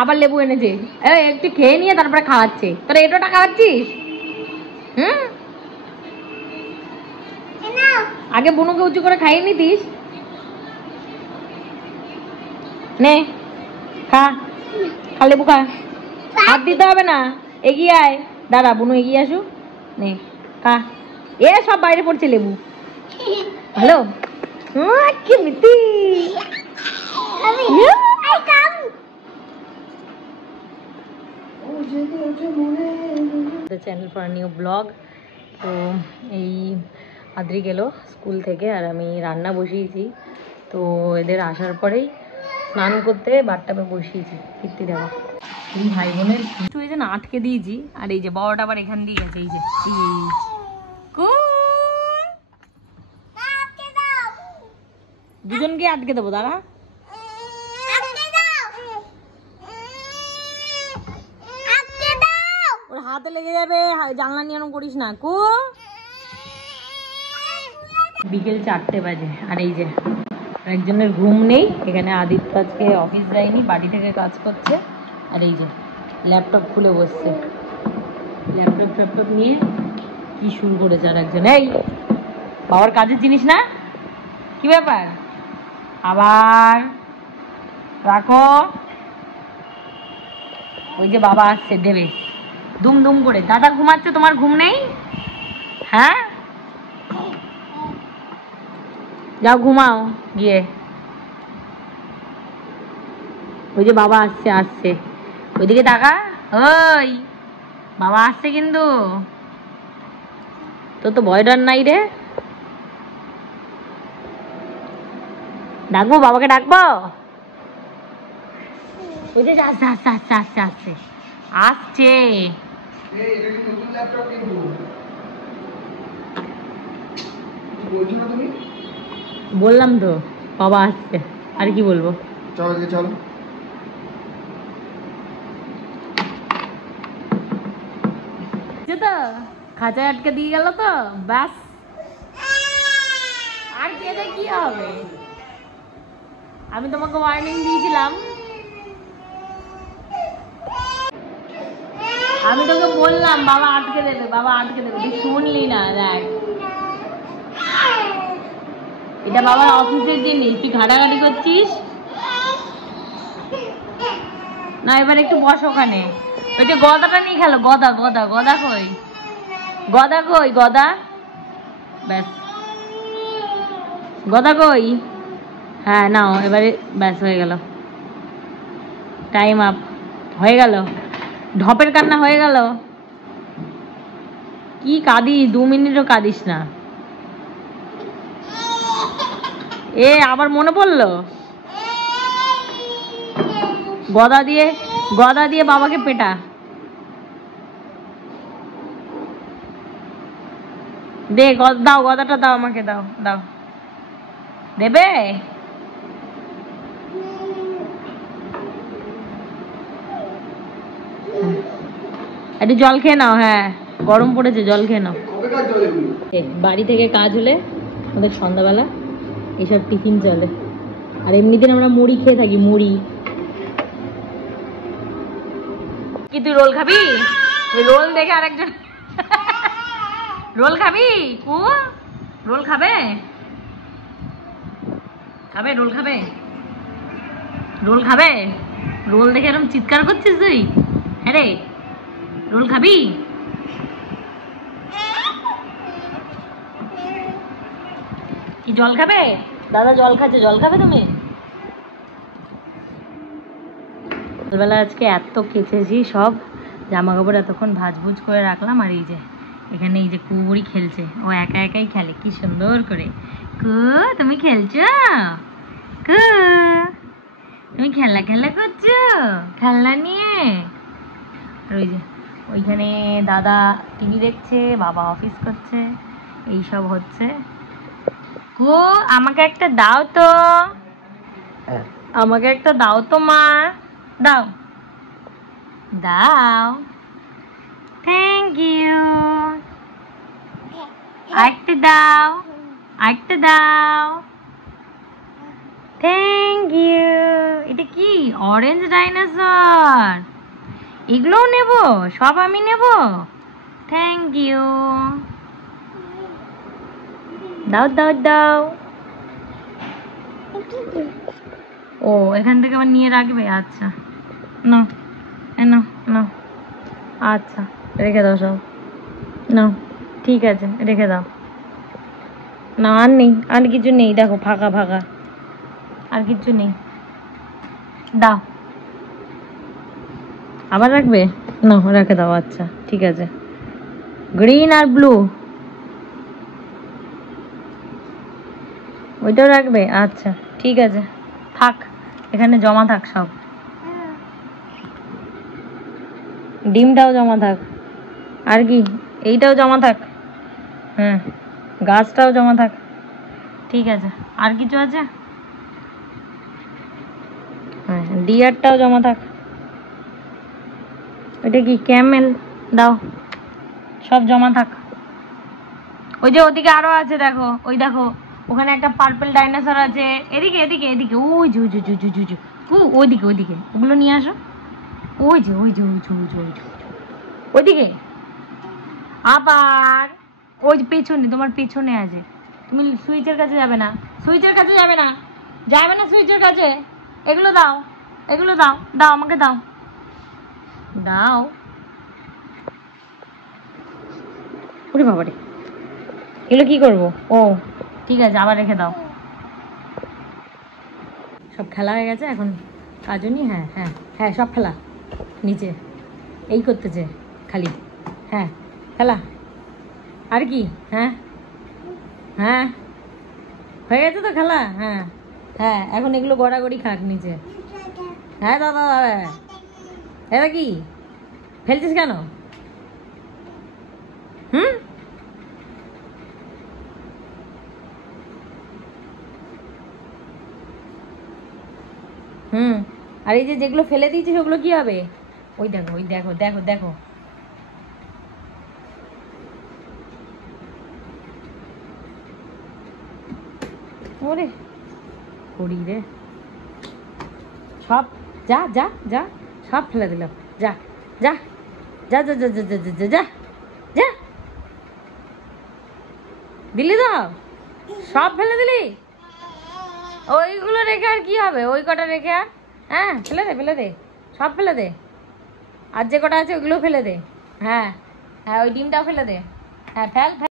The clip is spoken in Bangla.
আবার লেবু এনেছে, একটু খেয়ে নিয়ে তারপরে খাওয়াচ্ছে। তোরা এটোটা খাওয়াচ্ছিস? হুম, আগে বুনুকে উঁচু করে খাইয়ে নিতিস। নে খা, খা লেবু খা, হাত দিতে হবে না, এগিয়ে আয়। দাঁড়া বুনু এগিয়ে আসু, নে খা। এ সব বাইরে পড়ছে লেবু। ভালো কি মিষ্টি। Channel for new blog. তো এই আদ্রি গেল স্কুল থেকে আর আমি রান্না বসিয়েছি। তো এদের আসার পরেই স্নান করতে বাথটাবে বসিয়েছি। কীর্তি দেখো এই ভাই বোনের কিছু এই যে না আটকে দিয়েছি। আর এই যে বড়টা আবার এখান দিয়ে গেছে, এই যে দুজনকে আটকে দেবো, দাঁড়া। ওর হাতে লেগে যাবে, জানলা নিয়ে করিস না কু। বিকেল 4টে বাজে আর এই যে একজনের ঘুম নেই এখানে। আদিত্য আজকে অফিস যায়নি, বাড়ি থেকে কাজ করছে। আর এই যে ল্যাপটপ খুলে বসছে, ল্যাপটপ নিয়ে কি শুরু করেছে আর একজন। এই বাবার কাজের জিনিস না, কি ব্যাপার? আবার রাখো। ওই যে বাবা আসছে, দেবে দুম দুম করে। দাদা ঘুমাচ্ছে, তোমার ঘুম নেই? হ্যাঁ যাও ঘুমাও গিয়ে। ওই যে বাবা আসছে ওইদিকে তাকা। ওই বাবা আসছে কিন্তু, তোর তো ভয় ডর নাই রে। ডাকবো বাবাকে, ডাকবো? ওই যে আসছে। বললাম তো বাবা আসছে, আর কি বলবো। চলো তো খাঁচায় আটকে দিয়ে গেল তো ব্যাস, আর কেটে কি হবে। আমি তোমাকে ওয়ার্নিং দিয়েছিলাম, আমি তোকে বললাম বাবা আটকে দেবে, তুই শুনলি না। দেখ এটা বাবার অফিসের জিনিস, তুই ঘাটাঘাটি করছিস না। এবার একটু বস ওখানে। ওই যে গদাটা নিয়ে খেলো, গদা কই? গদা ব্যাস, গদা কই? হ্যাঁ নাও এবারে, ব্যাস হয়ে গেল, টাইম আপ হয়ে গেল, ঢপের কান্না হয়ে গেল। কি কাঁদিস, 2 মিনিটও কাঁদিস না। এ আবার মনে পড়লো, গদা দিয়ে বাবাকে পেটা। দে দাও, গদাটা দাও আমাকে, দাও দেবে? একটু জল খেয়ে নাও, হ্যাঁ গরম পড়েছে, জল খেয়ে নাও। বাড়ি থেকে কাজ হলে আমাদের সন্ধ্যাবেলা এইসব টিফিন চলে। আর এমনি দিন আমরা মুড়ি খেয়ে থাকি, মুড়ি। কি তুই রোল খাবি? রোল দেখে আরেকজন রোল খাবি? রোল খাবে? রোল দেখে এরকম চিৎকার করছিস তুই? হ্যাঁ রে, রোল খাবি? কি জল খাবে? দাদা জল খাচ্ছে, জল খাবে তুমি? সকালবেলা আজকে এত কেচেছি সব জামা কাপড়, এতক্ষণ ভাঁজভুজ করে রাখলাম। আর এই যে এখানে এই যে কুবুরি খেলছে, ও একা একাই খেলে কি সুন্দর করে। তুমি খেলছো? তুমি খেলা করছো খেলনা নিয়ে? আর ওই যে ওইখানে দাদা টিভি দেখছে, বাবা অফিস করছে, এইসব হচ্ছে। আমাকে একটা দাও তো, মা দাও, থ্যাংক ইউ। আরেকটা দাও। Thank you. এটা কি? Orange dinosaur. এগুলোও নেব? সব আমি নেব? Thank you. দাও দাও দাও। ও এখান থেকে আবার নিয়ে রাখবে? আচ্ছা নাও, নাও নাও। আচ্ছা রেখে দাও সব, নাও ঠিক আছে রেখে দাও। না আর নেই, আর কিছু নেই, দেখো ফাঁকা ফাঁকা, আর কিছু নেই। দাও, আবার রাখবে? না রেখে দাও। আচ্ছা ঠিক আছে। গ্রিন আর ব্লু ওইটাও রাখবে? আচ্ছা ঠিক আছে, থাক এখানে জমা থাক সব। ডিমটাও জমা থাক। আর কি? এইটাও জমা থাক। হ্যাঁ গাছটাও জমা থাক। ঠিক আছে, আর কিছু আছে? হ্যাঁ ডিয়ারটাও জমা থাক। ওইটা কি? ক্যামেল? দাও, সব জমা থাক। ওই যে ওদিকে আরো আছে, দেখো ওই দেখো, ওখানে একটা পার্পল ডাইনোসর আছে। এদিকে এদিকে এদিকে, ওই যে ওই যে ওই যে ওই যে ওইদিকে ওইদিকে, ওগুলো নিয়ে আসো। ওই যে ওই যে ওই যে ওই যে ওই যে ওইদিকে আবার, ওই যে পেছনে, তোমার পেছনে আছে। তুমি সুইচের কাছে যাবে না, সুইচের কাছে যাবে না, যাবে না সুইচের কাছে। এগুলো দাও, এগুলো দাও, দাও আমাকে দাও, দাও। ওরে বাবারে, এগুলো কি করবো? ও ঠিক আছে, আবার রেখে দাও। সব খেলা হয়ে গেছে এখন, কাজনি। হ্যাঁ হ্যাঁ হ্যাঁ সব খেলা নিচে, এই করতেছে খালি। হ্যাঁ খেলা, আর কি? হ্যাঁ হ্যাঁ হয়ে গেছে তো খেলা। হ্যাঁ হ্যাঁ এখন এগুলো গড়াগড়ি খাক নিচে। হ্যাঁ দাদা দাদা, এটা কি ফেলছিস কেন? হুম হুম আর এই যে যেগুলো ফেলে দিয়েছিস ওগুলো কি হবে? ওই দেখো ওই দেখো দেখো দেখো, ওরে করি রে, সব যা যা যা, সব ফেলে দিলাম। যা যা যা যা যা যা যা যা যা যা যা, দিলি তো, সব ফেলে দিলি। ওইগুলো রেখে আর কি হবে? ওই কটা রেখে আর, হ্যাঁ ফেলে দে ফেলে দে, সব ফেলে দে। আর যে কটা আছে ওইগুলো ফেলে দে। হ্যাঁ হ্যাঁ ওই ডিমটাও ফেলে দে। হ্যাঁ ফেল ফেল।